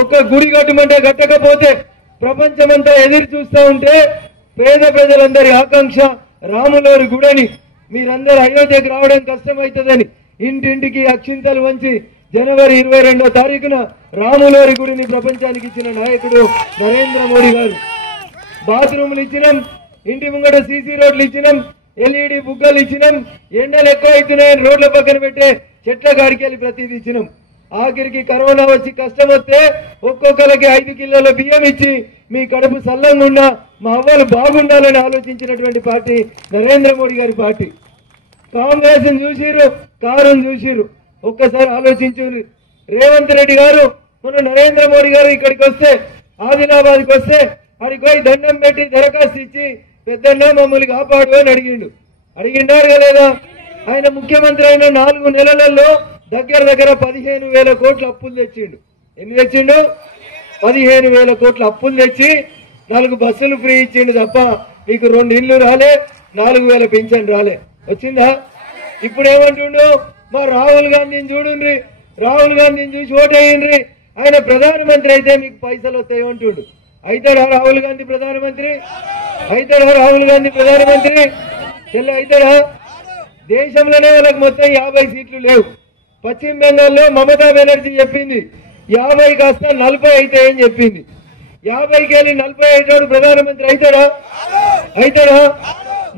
ఒక్క గుడి కట్టమంటే కట్టకపోతే ప్రపంచమంతా ఎదురు చూస్తూ ఉంటే పేద ప్రజలందరి ఆకాంక్ష రాములవారి గుడిని మీరందరూ అయోధ్యకు రావడం కష్టమవుతుందని ఇంటింటికి అక్షింతలు వంచి జనవరి 22వ తారీఖున రాములవారి గుడిని ప్రపంచానికి ఇచ్చిన నాయకుడు నరేంద్ర మోడీ గారు. బాత్రూములు ఇచ్చినాం, ఇంటి ముంగట సీసీ రోడ్లు ఇచ్చినాం, ఎల్ఈడి బుగ్గలు ఇచ్చినాం, ఎండలు ఎక్కువ అవుతున్నాయని రోడ్ల పక్కన పెట్టే చెట్ల కాడికి వెళ్ళి ప్రతిదీ ఇచ్చినాం. ఆఖరికి కరోనా వచ్చి కష్టం వస్తే ఒక్కొక్కరికి 5 కిలోల బియ్యం ఇచ్చి మీ కడుపు సల్లంగా మా అవ్వలు బాగుండాలని ఆలోచించినటువంటి పార్టీ నరేంద్ర మోడీ గారి పార్టీ. కాంగ్రెస్ చూసిరు, కారును చూసిరు. ఒక్కసారి ఆలోచించారు. రేవంత్ రెడ్డి గారు మన నరేంద్ర మోడీ గారు ఇక్కడికి వస్తే ఆదిలాబాద్కి వస్తే అడిగి పోయి దండం పెట్టి దరఖాస్తు ఇచ్చి పెద్దన్న మమ్మల్ని కాపాడు అని అడిగిండారు లేదా? ఆయన ముఖ్యమంత్రి అయిన 4 నెలలలో దగ్గర 15,000 కోట్ల అప్పులు తెచ్చిండు. ఎన్ని తెచ్చిండు? 15,000 కోట్ల అప్పులు తెచ్చి 4 బస్సులు ఫ్రీ ఇచ్చిండు తప్ప మీకు 2 ఇళ్లు రాలే, 4,000 పింఛన్ రాలే. వచ్చిందా? ఇప్పుడు ఏమంటుండు? మా రాహుల్ గాంధీని చూడండి, రాహుల్ గాంధీని చూసి ఓటేయండి, ఆయన ప్రధానమంత్రి అయితే మీకు పైసలు వస్తాయి అంటుండు. అవుతాడా రాహుల్ గాంధీ ప్రధానమంత్రి? అవుతాడా రాహుల్ గాంధీ ప్రధానమంత్రి? చెల్లి అవుతాడా? దేశంలోనే వాళ్ళకి మొత్తం 50 సీట్లు లేవు. పశ్చిమ బెంగాల్లో మమతా బెనర్జీ చెప్పింది 50 కాస్త 40 అవుతాయని చెప్పింది. 50కి వెళ్ళి 40 అయ్యేటోడు ప్రధానమంత్రి అవుతాడా? అవుతాడా?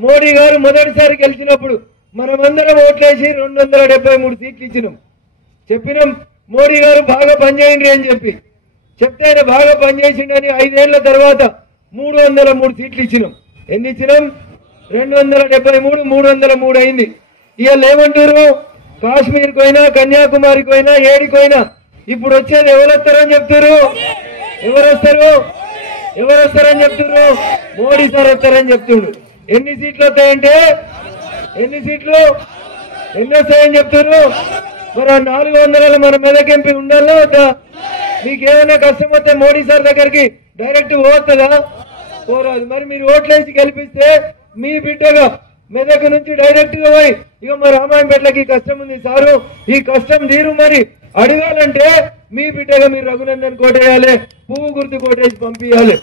మోడీ గారు మొదటిసారి గెలిచినప్పుడు మనమందరం ఓట్లేసి 273 సీట్లు ఇచ్చినాం. చెప్పినాం మోడీ గారు బాగా పనిచేయండి అని చెప్తే ఆయన బాగా పనిచేసిండని 5 ఏళ్ల తర్వాత 303 సీట్లు ఇచ్చినాం. ఎన్ని ఇచ్చినాం? 273, 303 అయింది. ఇవాళ ఏమంటారు? కాశ్మీర్కి పోయినా, కన్యాకుమారికి పోయినా, ఏడికి పోయినా ఇప్పుడు వచ్చేది ఎవరు వస్తారని చెప్తారు? ఎవరు వస్తారని చెప్తున్నారు? మోడీ సార్ వస్తారని చెప్తుండ్రు. ఎన్ని సీట్లు వస్తాయంటే ఎన్ని వస్తాయని చెప్తున్నారు? మరి 400 మన మెదక్ ఎంపీ ఉండాలా వద్దా? మీకేమైనా కష్టం వస్తే మోడీ సార్ దగ్గరికి డైరెక్ట్ పోతుందా? పోరాదు. మరి మీరు ఓట్లేసి గెలిపిస్తే మీ బిడ్డగా మెదక్ నుంచి డైరెక్ట్ గా పోయి ఇక మా రామాయంపేటలకి కష్టం ఉంది సారు, ఈ కష్టం తీరు మరి అడగాలంటే మీ బిడ్డగా మీరు రఘునందన్ కోటేయాలి, పువ్వు గుర్తు కోటేసి పంపించాలి.